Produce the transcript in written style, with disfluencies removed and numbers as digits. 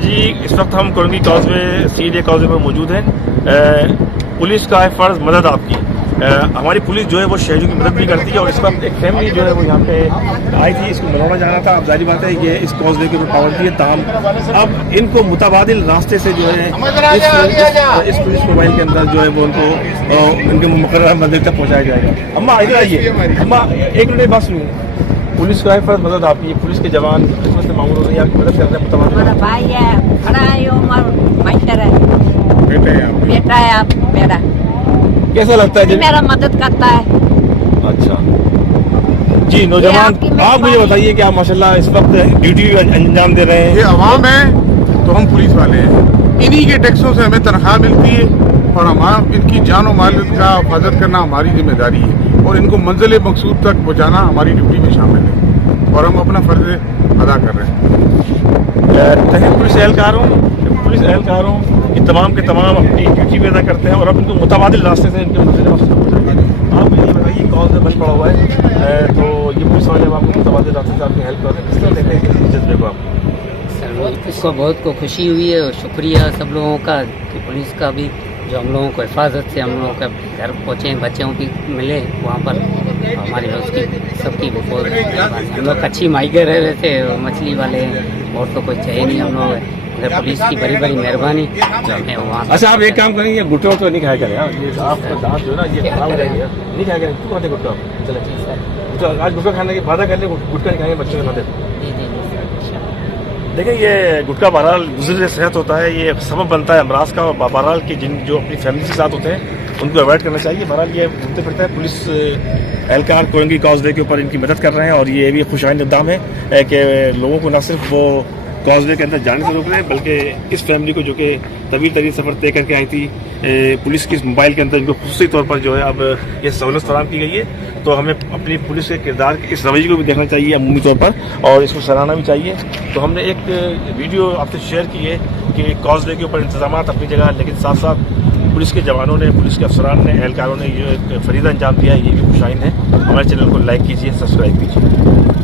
जी इस वक्त हम कोरंगी कॉजवे सीडे कॉजवे पर मौजूद हैं। पुलिस का है फ़र्ज़ मदद आपकी। हमारी पुलिस जो है वो शहरों की मदद भी करती है और इस वक्त एक फैमिली जो है वो यहाँ पे आई थी, इसको मनौरा जाना था। अब जाहिर बात है ये इस कॉजवे के ऊपर पाबंदी है, ताहम अब इनको मुतबादिल रास्ते से जो है इस पुलिस मोबाइल के अंदर जो है वो उनको इनके मुकर्रर मंजिल तक पहुँचाया जाएगा। अम्मा इधर आइए, अम्मा एक मिनट बात सुनिए। पुलिस का है फ़र्ज़ मदद आपकी, पुलिस के जवान इसमें से मामूल हो रही है, आपकी मदद कर रहे हैं मुतबादिल। हमारा भाई है, खड़ा है, उमर माइटर है, बेटा है आप मेरा। कैसा लगता है जब मेरा मदद करता है? अच्छा जी, नौजवान आप मुझे बताइए कि आप माशाल्लाह इस वक्त ड्यूटी अंजाम दे रहे हैं। ये अवाम है तो हम पुलिस वाले हैं, इन्हीं के टैक्सों से हमें तनख्वाह मिलती है और हमारा इनकी जान और माल का हिफाजत करना हमारी जिम्मेदारी है और इनको मंजिल मकसूद तक पहुँचाना हमारी ड्यूटी में शामिल है और हम अपना फर्ज अदा कर रहे हैं। पुलिस एहलकारों ये तमाम के तमाम अपनी ड्यूटी भी अदा करते हैं और अब इनको मुतबादिल रास्ते से इनके मंजिल मकसूद पहुँचाएंगे। आप मुझे बताइए कॉल से बंद पड़ा हुआ है तो ये पुलिस वाले अब आपको मुतबादिल रास्ते से आपकी हेल्प कर रहे हैं, किस तरह देखते हैं इस जज्बे को आप? इसको बहुत को खुशी हुई है और शुक्रिया सब लोगों का कि पुलिस का भी जो हम लोगों को हिफाजत से हम लोगों का घर पहुँचे, बच्चों की मिले वहाँ पर हमारी उसकी सबकी बहुत हम लोग अच्छी माइगर रह रहे थे, मछली वाले और तो कोई चाहिए नहीं हम लोग, अगर पुलिस की बड़ी बड़ी मेहरबानी जो हमें वहाँ। अच्छा आप एक काम करेंगे, गुट्टा तो नहीं खाया करें यार, ये आपका दांत जो है ना ये खराब हो जाएंगे, नहीं खाया करें। क्यों खाते गुट्टा? चले तो आज गुटखा खाने के वादा कर ले, गुटखा नहीं खाएंगे, बच्चों के खाते। देखिए ये गुटखा बहरहाल गुजर सेहत होता है, ये सबब बनता है अमराज का और बहरहाल के जिन जो अपनी फैमिली के साथ होते हैं उनको अवॉइड करना चाहिए। बहरहाल ये घूमते फिरता है, पुलिस एहलकार कोरंगी कॉजवे के ऊपर इनकी मदद कर रहे हैं और ये भी खुशहाल इक़दाम है कि लोगों को न सिर्फ वो कॉजवे के अंदर जाने से रोक रहे हैं बल्कि इस फैमिली को जो कि तवील तरीन सफ़र तय करके आई थी पुलिस की मोबाइल के अंदर इनको खुसूसी तौर पर जो है अब ये सहूलत फराहम की गई है। तो हमें अपनी पुलिस के किरदार इस रवैये को भी देखना चाहिए अमूमी तौर पर और इसको सराहना भी चाहिए। तो हमने एक वीडियो आपसे शेयर की है कि कॉजवे के ऊपर इंतजाम अपनी जगह, लेकिन साथ साथ पुलिस के जवानों ने, पुलिस के अफसरान ने, एहलकारों ने ये एक फरीदा अंजाम दिया है, ये भी खुशाइन है। हमारे चैनल को लाइक कीजिए, सब्सक्राइब कीजिए।